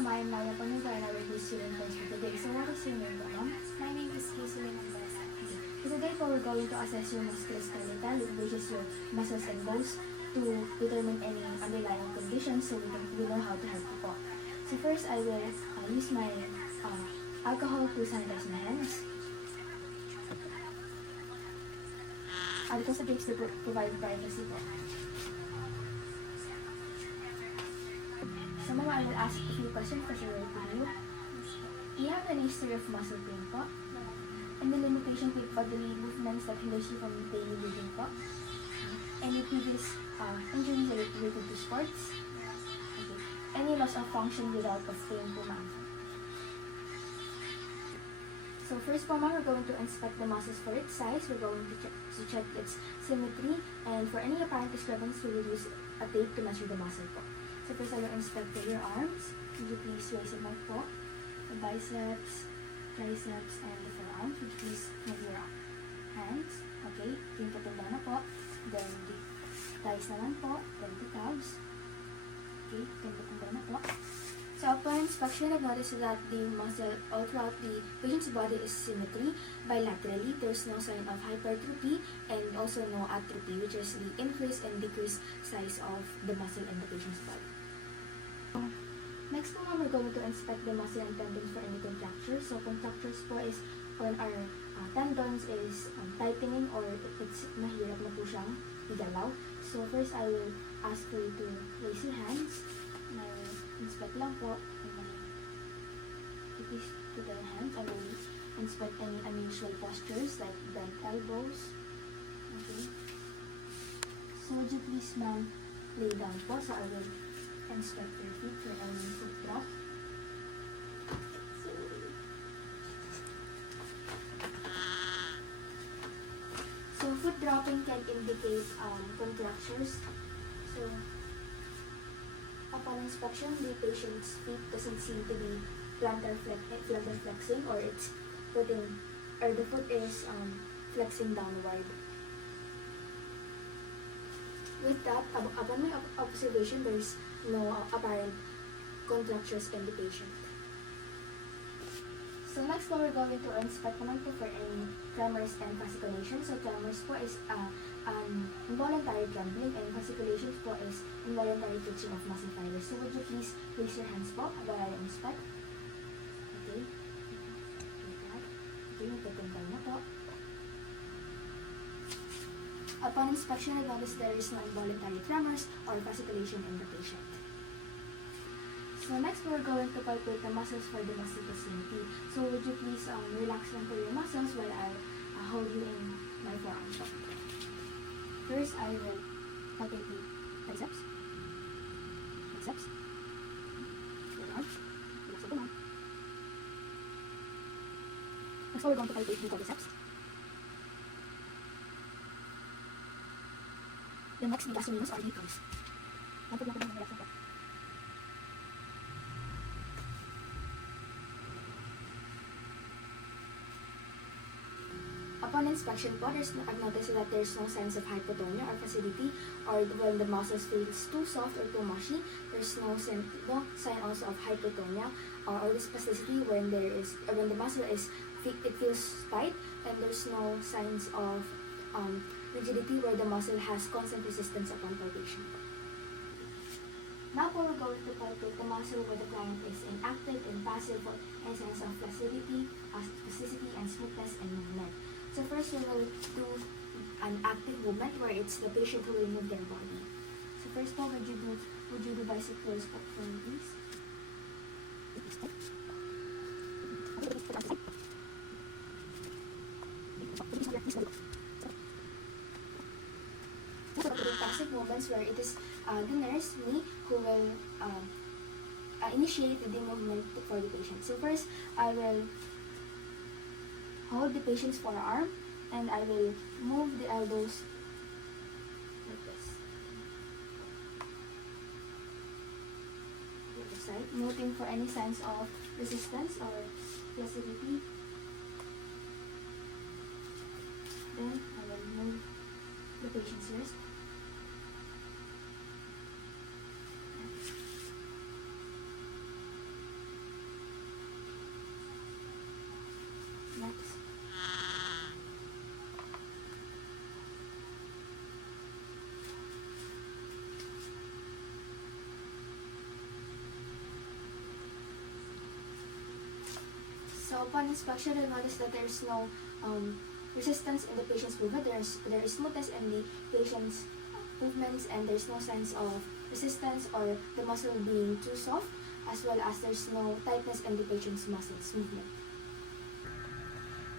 ma'am, I am Raya Panuga and I will be student coach for today. So what is your name, ma'am? My name is Kisulin Ambasa. So today po we're going to assess your musculoskeletal, which is your muscles and bones, to determine any underlying conditions so we know how to help you po. So first, I will use my alcohol to sanitize my hands. I'll close the gates to provide privacy po. So ma'am, I will ask a few questions as I will to you. Do you have any history of muscle pain po? Any limitation with bodily movements that hinders you from daily living po? Any previous injuries related to sports? Okay. Any loss of function without of pain po ma'am? So first po ma'am, we're going to inspect the muscles for its size. We're going to check its symmetry, and for any apparent discrepancy, we will use a tape to measure the muscle po. So first I will inspect your arms. Would you please raise them up po? The biceps, triceps, and the forearms. Would you please move your hands? Okay, yung patumba na po. Then the thighs naman po. Then the calves. Okay, yung patumba na po. So upon inspection, I've noticed that the muscle all throughout the patient's body is symmetry. Bilaterally, there's no sign of hypertrophy and also no atrophy, which is the increase and decrease size of the muscle in the patient's body. Next po ma'am, we're going to inspect the muscle and tendons for any contractures. So contractures po is when our tendons is tightening or it's mahirap na po siyang igalaw. So first, I will ask for you to raise your hands. And I will inspect lang po. It is to the hands. I will inspect any unusual postures like bent elbows. Okay. So would you please ma'am lay down po. So I will inspect your feet for any foot drop. So foot dropping can indicate contractures. So upon inspection, the patient's feet doesn't seem to be plantar flexing, or it's putting, or the foot is flexing downward. With that, upon my observation, there is no apparent contractures in the patient. So next po, we're going to inspect naman po for any tremors and fasciculation. So tremors po is involuntary trembling, and fasciculations po is involuntary twitching of muscle fibers. So would you please raise your hands po while I inspect? Okay. Okay, magpapintay na po. Upon inspection, I noticed there is no involuntary tremors or fasciculation in the patient. So next, we're going to palpate the muscles for the muscle vicinity. So would you please relax lang for your muscles while I hold you in my forearm. First, I will palpate the biceps. Biceps. Relax the arm. Next, we're going to palpate the quadriceps. The next, the gastrocnemius or the glutes. Lapit lang po ng relax lang po. Upon inspection po, I've noticed that there's no signs of hypotonia or facility, or when the muscles feels too soft or too mushy. There's no sign also of hypotonia or spasticity when the muscle it feels tight, and there's no signs of rigidity where the muscle has constant resistance upon palpation. Now po, we're going to palpate the muscle where the client is inactive and passive for any signs of flaccidity, spasticity, and smoothness and movement. So first, we will do an active movement where it's the patient who will move their body. So first po, would you do bicycle step for me, please? So the passive movements where it is the nurse, me, who will initiate the movement for the patient. So first, I will hold the patient's forearm, and I will move the elbows like this. To the side, noting for any signs of resistance or flaccidity. Then I will move the patient's wrist. So upon inspection, you'll notice that there's no resistance in the patient's movement. There is smoothness in the patient's movements, and there's no signs of resistance or the muscle being too soft, as well as there's no tightness in the patient's muscles movement.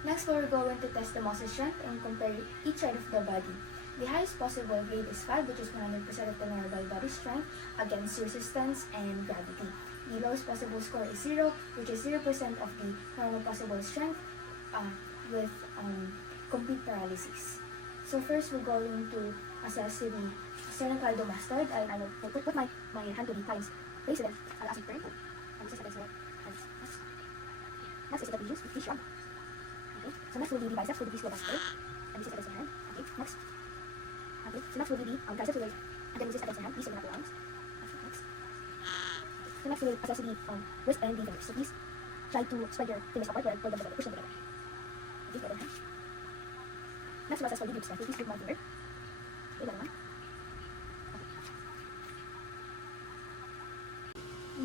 Next, we're going to test the muscle strength and compare each side of the body. The highest possible grade is 5, which is 100% of the normal body strength against resistance and gravity. The lowest possible score is 0, which is 0% of the normal possible strength with complete paralysis. So first, we're going to assess the sternocleidomastoid. I will put my hand to the client's face, and then I'll ask it first. And this is against next is the lesions, please shrug. Okay, so next will be the biceps with the musculoskeletal. And this is against my hand. Okay, next. Okay, so next will be the triceps with, again, this is against my hand. Please open up your arms. Okay, next. So next we'll assess the wrist and the fingers. So please try to spread your fingers apart and pull them together, push them together. Okay, the other hand. Next we'll assess for the grip strength. Please grip my finger. Okay, the other one.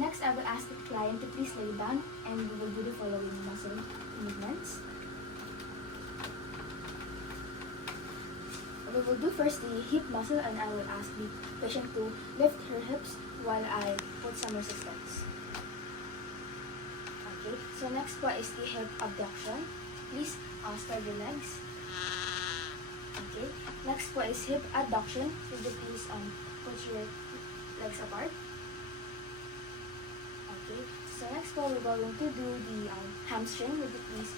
Next, I will ask the client to please lay down, and we will do the following muscle movements. We will do first the hip muscle, and I will ask the patient to lift her hips while I put some resistance. Okay, so next po is the hip abduction. Please spread your legs. Okay, next po is hip adduction. Would you please put your legs apart? Okay, so next po we're going to do the hamstring. Would you please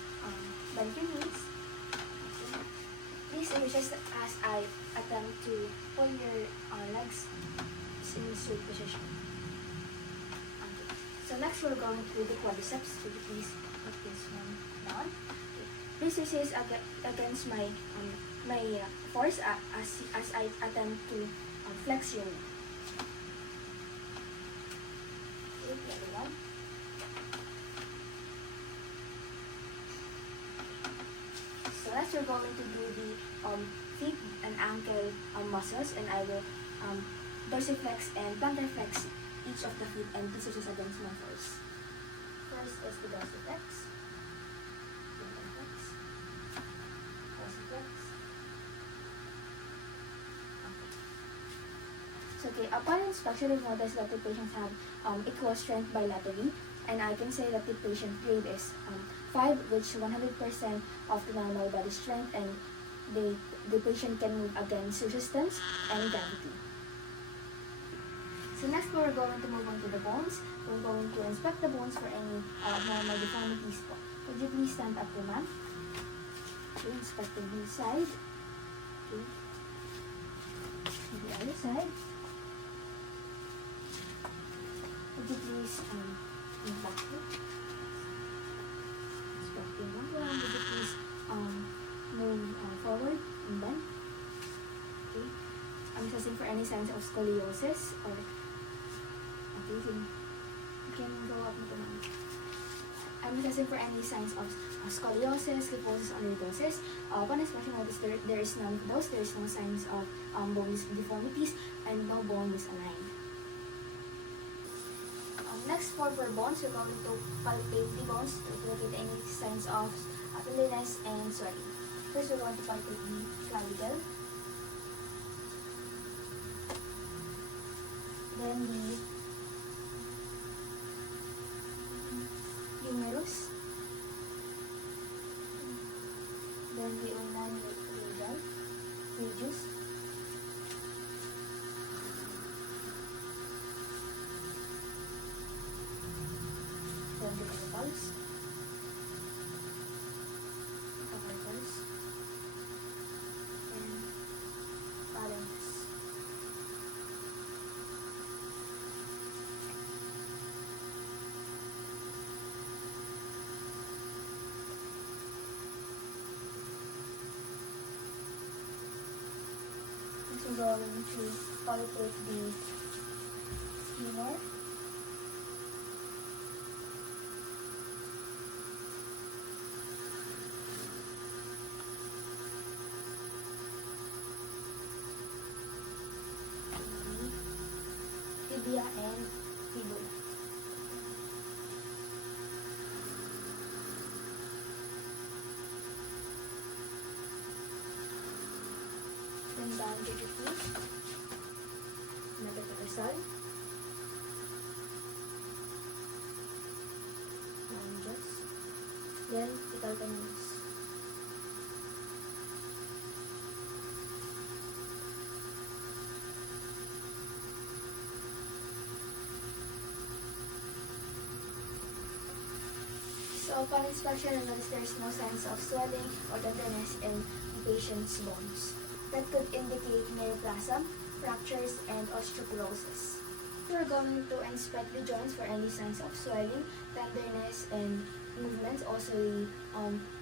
bend your knees? Okay. Please just as I attempt to pull your legs in straight position. Okay. So next we're going to do the quadriceps. Would you please put this one down? Okay. Please resist against my force as I attempt to flex your knee. The other one. So next we're going to do the feet and ankle muscles, and I will dorsiflex and plantar flex each of the feet and positions against my force. First is the dorsiflex, plantar flex, dorsiflex. So okay, upon inspection, you'll notice that the patients have equal strength bilaterally, and I can say that the patient grade is 5, which 100% of the normal body strength, and the patient can move against resistance and gravity. So next we're going to move on to the bones. We're going to inspect the bones for any abnormal deformities. Would you please stand up, ma'am? Okay, inspect the knee side. Okay. The other side. Would you please move backward? Inspecting one round. Would you please move forward and bend? Okay. I'm assessing for any signs of scoliosis or okay, so you can go up into ma'am. I'm assessing for any signs of scoliosis, kyphosis, or lordosis. Upon inspection, notice there is none of those. There is no signs of bone deformities and no bone misaligned. Next, for bones, we're going to palpate the bones to locate any signs of tenderness and swelling. First, we're going to palpate the clavicle, then the humerus, then the ulnar radius, then the carpals, and phalanges. Next, we're going to palpate the femur, tibia, and fibula. 150. Metatarsal. Phalanges. Then, fetal canals. So, upon inspection, notice there is no signs of swelling or tenderness in the patient's bones. That could indicate neoplasm, fractures, and osteoporosis. We're going to inspect the joints for any signs of swelling, tenderness, and movements, also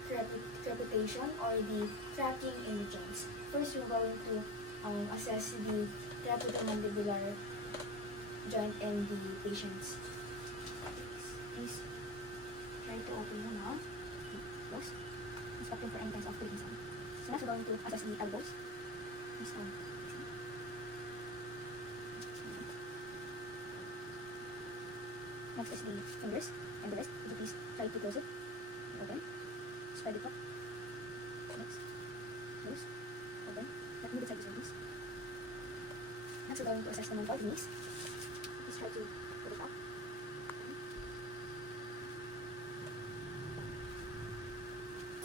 the crepitation or the cracking in the joints. First, we're going to assess the crepitomandibular joint in the patient's. Please try to open your mouth. Close. Inspecting for any kinds of breathing sound. So next, we're going to assess the elbows. Please next is the fingers and the wrist. Could you please try to close it? Open. Spread it up. Next. Close. Open. Let me move it side to side, please. Next, we're going to assess the mandible knees. Please try to put it up.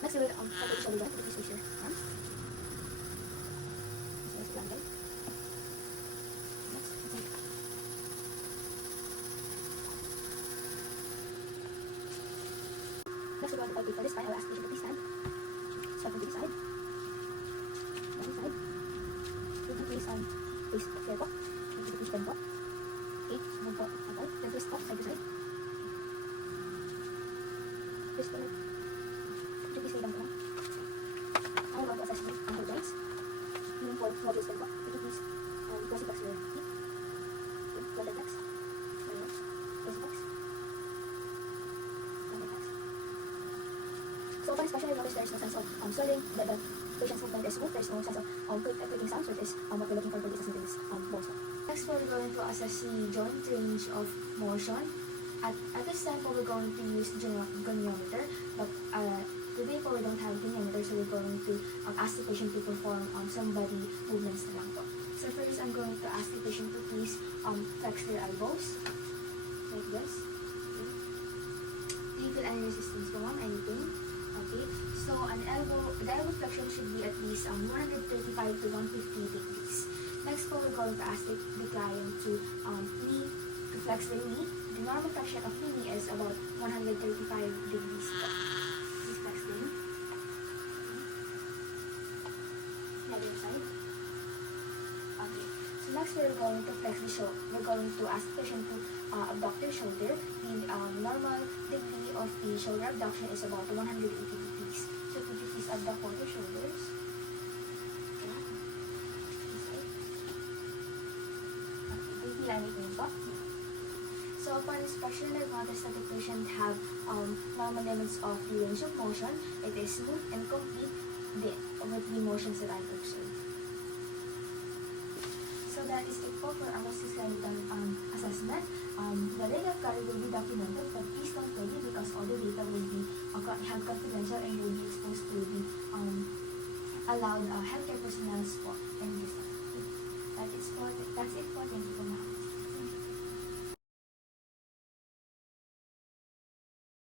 Next, we will calculate the shoulder joint. Could you please raise your arms? This is planted. Next, okay. Next, we're going to calculate for this spine. I'll ask the patient to please stand. Step to the side. One side. Could you please face fair po. Could you please bend po. Okay, move po. Okay. Then twist po, side to side. Twist po. Could you please lay down po. I'm going to assess the ankle joints. Even for small twist po. Could you please dorsiflex your feet. Okay, plantar flex. Dorsiflex. So upon inspection, I noticed there is no sense of swelling. The patient's movement is smooth. There is no sense of clicking sounds, which is what we're looking for this assessment is bones. Next, we're going to assess the joint range of motion. At this time, we're going to use goniometer, but today we don't have goniometer, so we're going to ask the patient to perform some body movements na lang po. So first, I'm going to ask the patient to please flex their elbows, like this. Okay. Do you feel any resistance po, ma'am? Any pain? Okay, so the elbow flexion should be at least 135 to 150 degrees. Next po, we're going to ask the client to flex their knee. The normal flexion of the knee is about 135 degrees po. Please flex the knee. The other side. Okay, so next we're going to flex the shoulder. We're going to ask the patient to abduct their shoulder. The normal degree of the shoulder abduction is about 180 degrees. So could you please abduct both your shoulders? Okay. Do you feel anything po? So upon inspection, I've noticed that the patient have normal limits of the range of motion. It is smooth and complete with the motions that I've observed. So that is it po for our musculoskeletal assessment. The rate of carry will be documented, but please don't worry because all the data will be held confidential and will be exposed to the allowed healthcare personnel po. And that's it po. Thank you po.